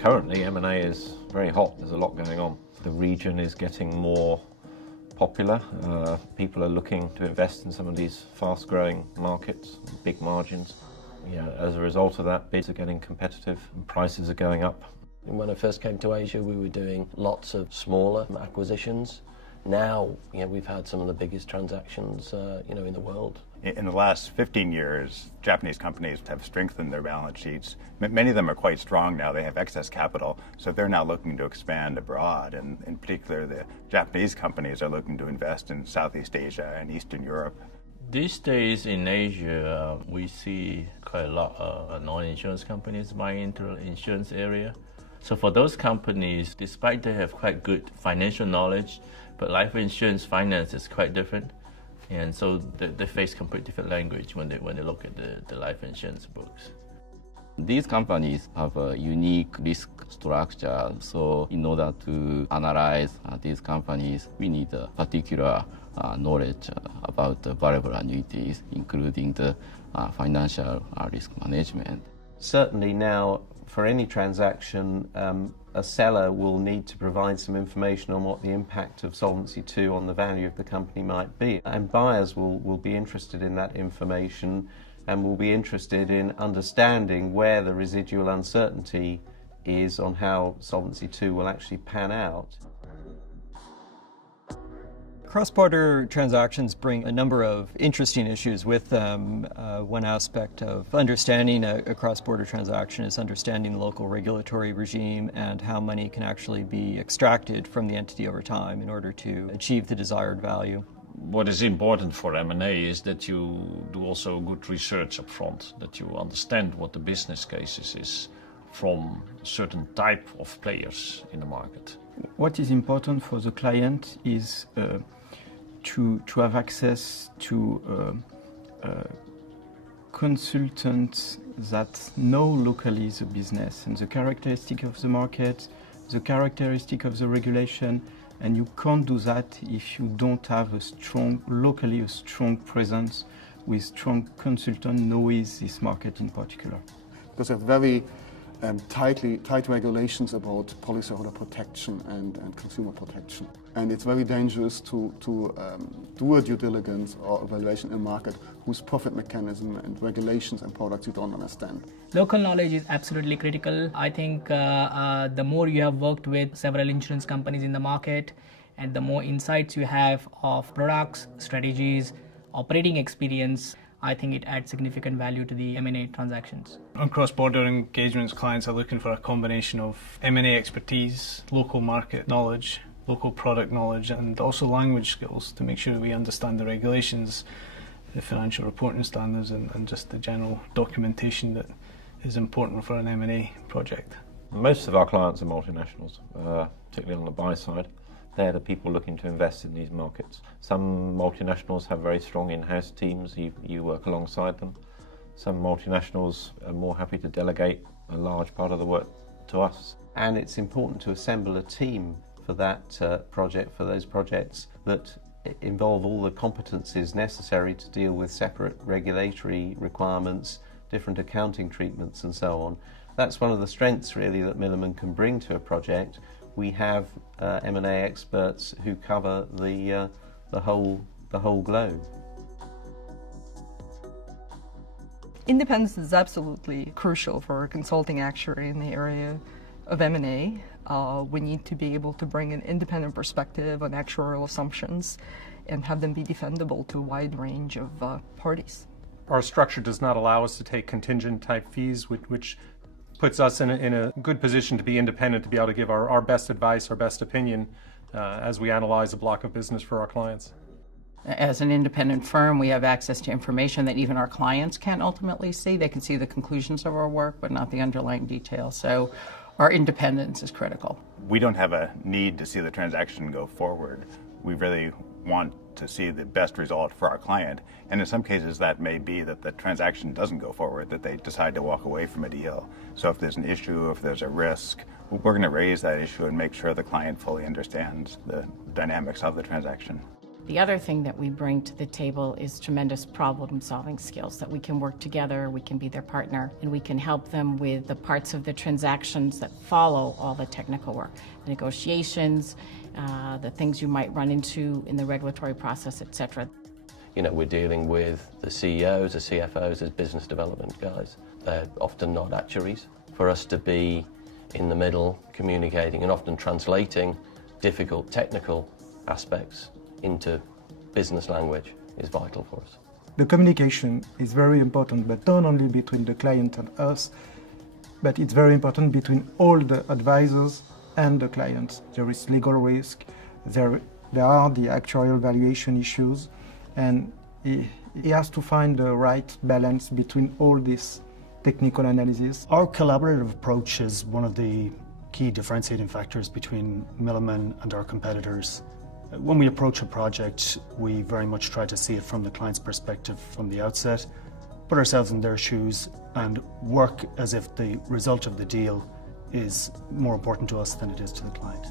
Currently, M&A is very hot. There's a lot going on. The region is getting more popular. People are looking to invest in some of these fast-growing markets, big margins. As a result of that, bids are getting competitive and prices are going up. When I first came to Asia, we were doing lots of smaller acquisitions. Now, we've had some of the biggest transactions, in the world. In the last 15 years, Japanese companies have strengthened their balance sheets. Many of them are quite strong now. They have excess capital, so they're now looking to expand abroad. And in particular, the Japanese companies are looking to invest in Southeast Asia and Eastern Europe. These days in Asia, we see quite a lot of non-insurance companies buying into the insurance area. So for those companies, despite they have quite good financial knowledge, but life insurance finance is quite different. And so they face completely different language when they look at the life insurance books. These companies have a unique risk structure, so in order to analyze these companies, we need a particular knowledge about the variable annuities, including the financial risk management. Certainly now, for any transaction, a seller will need to provide some information on what the impact of Solvency II on the value of the company might be. And buyers will be interested in that information and will be interested in understanding where the residual uncertainty is on how Solvency II will actually pan out. Cross-border transactions bring a number of interesting issues with them. One aspect of understanding a cross-border transaction is understanding the local regulatory regime and how money can actually be extracted from the entity over time in order to achieve the desired value. What is important for M&A is that you do also good research up front, that you understand what the business cases is from a certain type of players in the market. What is important for the client is to have access to consultants that know locally the business and the characteristic of the market, the characteristic of the regulation, and you can't do that if you don't have a strong presence with strong consultant knowing this market in particular. Because they have very tight regulations about policyholder protection and consumer protection. And it's very dangerous to do a due diligence or evaluation in a market whose profit mechanism and regulations and products you don't understand. Local knowledge is absolutely critical. I think the more you have worked with several insurance companies in the market and the more insights you have of products, strategies, operating experience, I think it adds significant value to the M&A transactions. On cross-border engagements, clients are looking for a combination of M&A expertise, local market knowledge, local product knowledge, and also language skills to make sure we understand the regulations, the financial reporting standards, and just the general documentation that is important for an M&A project. Most of our clients are multinationals, particularly on the buy side. They're the people looking to invest in these markets. Some multinationals have very strong in-house teams. You work alongside them. Some multinationals are more happy to delegate a large part of the work to us. And it's important to assemble a team for that project, for those projects that involve all the competencies necessary to deal with separate regulatory requirements, different accounting treatments and so on. That's one of the strengths really that Milliman can bring to a project. We have M&A experts who cover the whole globe. Independence is absolutely crucial for a consulting actuary in the area of M&A. We need to be able to bring an independent perspective on actuarial assumptions and have them be defendable to a wide range of parties. Our structure does not allow us to take contingent type fees, which puts us in a good position to be independent, to be able to give our best advice, our best opinion as we analyze a block of business for our clients. As an independent firm, we have access to information that even our clients can't ultimately see. They can see the conclusions of our work, but not the underlying details. So our independence is critical. We don't have a need to see the transaction go forward. We really want to see the best result for our client. And in some cases, that may be that the transaction doesn't go forward, that they decide to walk away from a deal. So if there's an issue, if there's a risk, we're going to raise that issue and make sure the client fully understands the dynamics of the transaction. The other thing that we bring to the table is tremendous problem-solving skills, that we can work together, we can be their partner, and we can help them with the parts of the transactions that follow all the technical work, the negotiations, the things you might run into in the regulatory process, etc. You know, we're dealing with the CEOs, the CFOs as business development guys. They're often not actuaries. For us to be in the middle, communicating and often translating difficult technical aspects into business language is vital for us. The communication is very important, but not only between the client and us, but it's very important between all the advisors and the clients. There is legal risk, there are the actuarial valuation issues, and he has to find the right balance between all this technical analysis. Our collaborative approach is one of the key differentiating factors between Milliman and our competitors. When we approach a project, we very much try to see it from the client's perspective from the outset, put ourselves in their shoes and work as if the result of the deal is more important to us than it is to the client.